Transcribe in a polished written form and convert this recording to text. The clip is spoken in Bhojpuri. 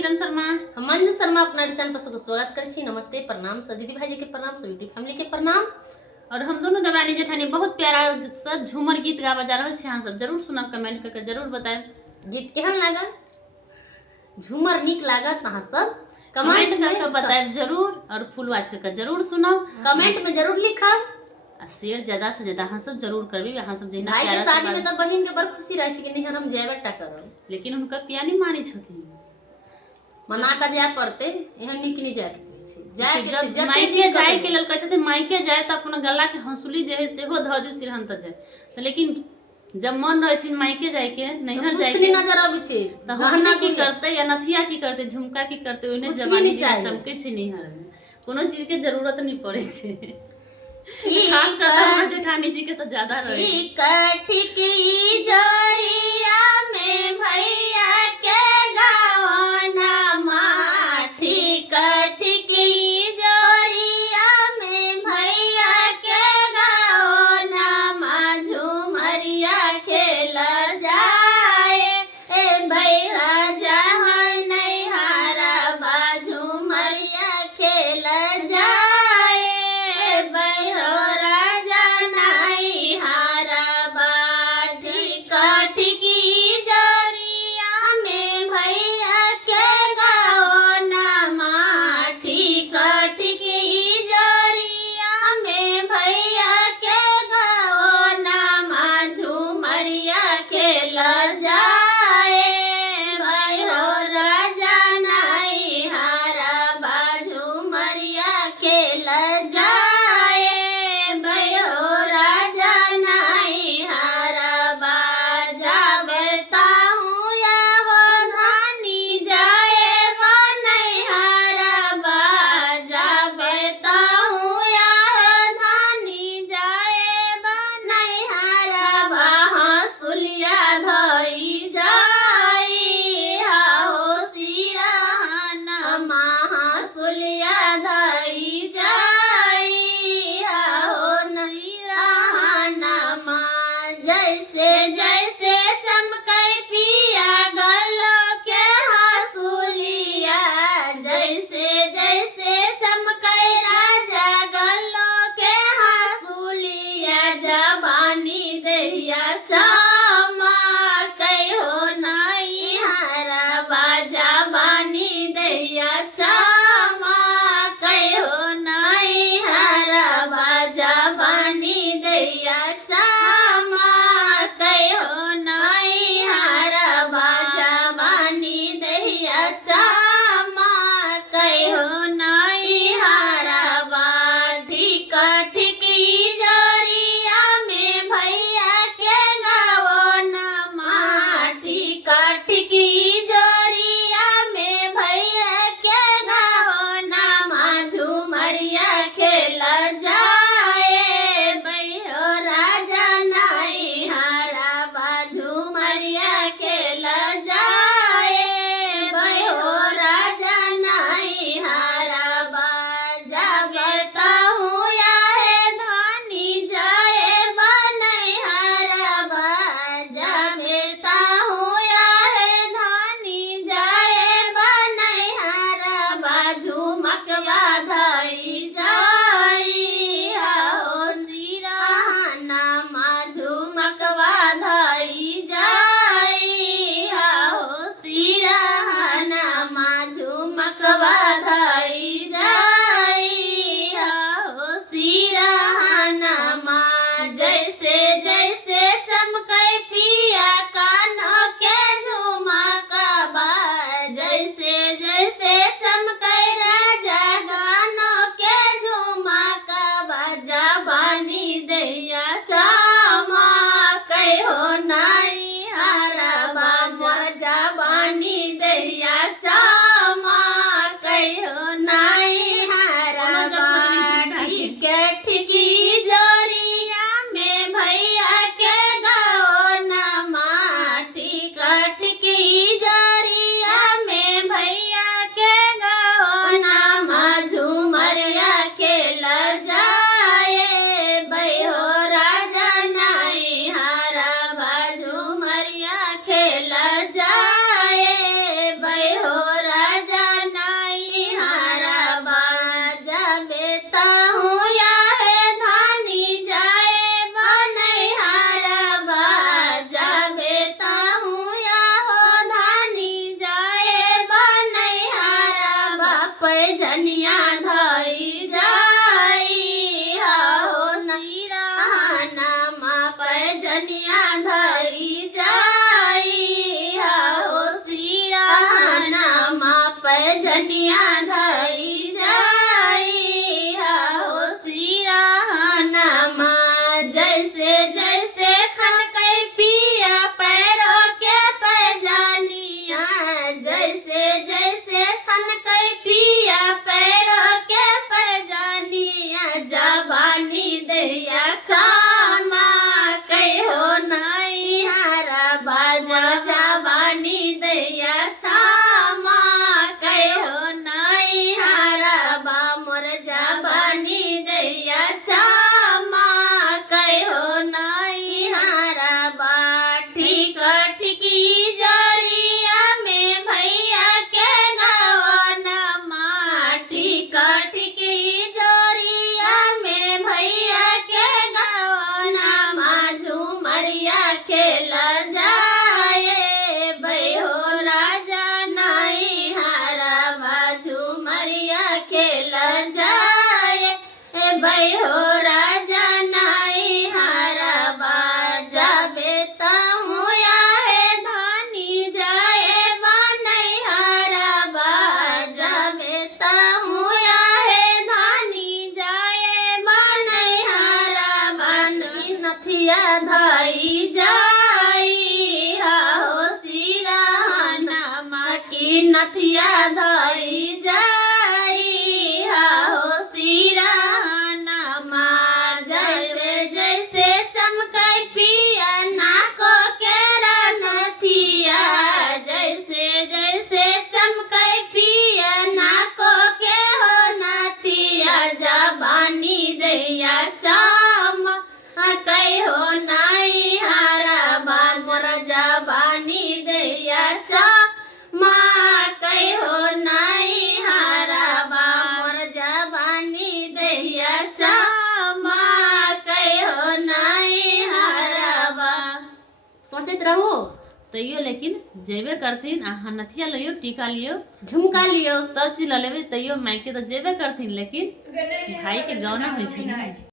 किरण शर्मा। हम मंजू शर्मा अपना चैनल पर सबको स्वागत करै छी। नमस्ते, प्रणाम, सब दीदी भाई के प्रणाम, सब यूट्यूब फैमिली के प्रणाम। और हम दोनों देवरानी जेठानी बहुत प्यारा सा झूमर गीत गावा जा रहल छी। अहाँ सब जरूर सुनब, कमेंट करके जरूर बताएं गीत केहन लागल, झूमर नीक लागत अहाँ सब कमेंट करके बताएं जरूर, और फुल वॉच करके जरूर सुनब, कमेंट में जरूर लिखब, आ शेयर ज्यादा से ज्यादा अहाँ सब जरूर करबी। अहाँ सब जहिना भाई के प्यारा शादी से में त बहिन के बड़ खुशी रहे छी कि नहीं हम जेबेटा करब, लेकिन हुनका पिया नहीं मानी छथिन, मना के जाय पड़ते, एहन नीक नहीं जाय के छै। जाय के छै, मायके जाय के लेल कहै छथिन मायके जाय त अपन गला के हंसुली जे है सेहो ध दियौ सिरहन त जाय त, लेकिन जब मन रहे छै मायके जाय के, नैहर जाय के नजर आबै छै त गहना की करते या नथिया की करते, झुमका की करते, ओने जवानी चमके छै नैहर में, कोनो चीज के जरूरत नहीं पड़े छै। खास कर हमर जेठानी जी के तो ज्यादा रहे। ठीक ई जरिया में भैया के गावना मा, ठीक ई जरिया में भैया के गावना मा, झूमरिया खेल जाए ए भैया जहाँ नैहारा बा, झूमरिया खेल जाए पैजनिया धई जाई हो सिरहनमा पैजनिया धई जाई हो सिरहनमा पैजनिया धई जाई हो सिरहनमा जैसे जैसे खनकै पिया पैरों के पैजनिया जैसे जैसे छनकै पिया पैरों के पैजनिया जवानी दैया क्षमा कहो नहीं हारा बाजा जवानी दैया क्षमा कहो नहीं हारा बा मोर जवानी दैया क्षमा कहो नहीं हारा बा ठीक ठिकी जरिया में भैया के गवनमा ठीक ठिकी जरिया में भैया के गवनमा झुमरिया खेल जाए बैहो राजा नहीं हारा झुमरिया खेल जाए बैहो राजा नहीं हारा जाबे तहु आहे धानी जाए नहीं हारा जाबे तहु आहे धानी जाए नहीं हारा बानी नथिया धई जाई हो सिरहनमा की नथिया धई जाई हो सिरहनमा जैसे जैसे चमकै पिया नाको के नथिया जैसे जैसे चमकै पिया नाको के हो नथिया जवानी दैया चम कहो नहीं हारा बार जवानी दैया चमा कहो नहीं हारा बार जवानी दैया चमा कहो नहीं हारा बा सोचत रहो तैयो लेकिन जेबे करथिन आ नथिया लियो टीका लियो झुमका लियो सब चीज ल लेबे तैयो मायके तो जेबे करथिन लेकिन भाई के गौना होइ छै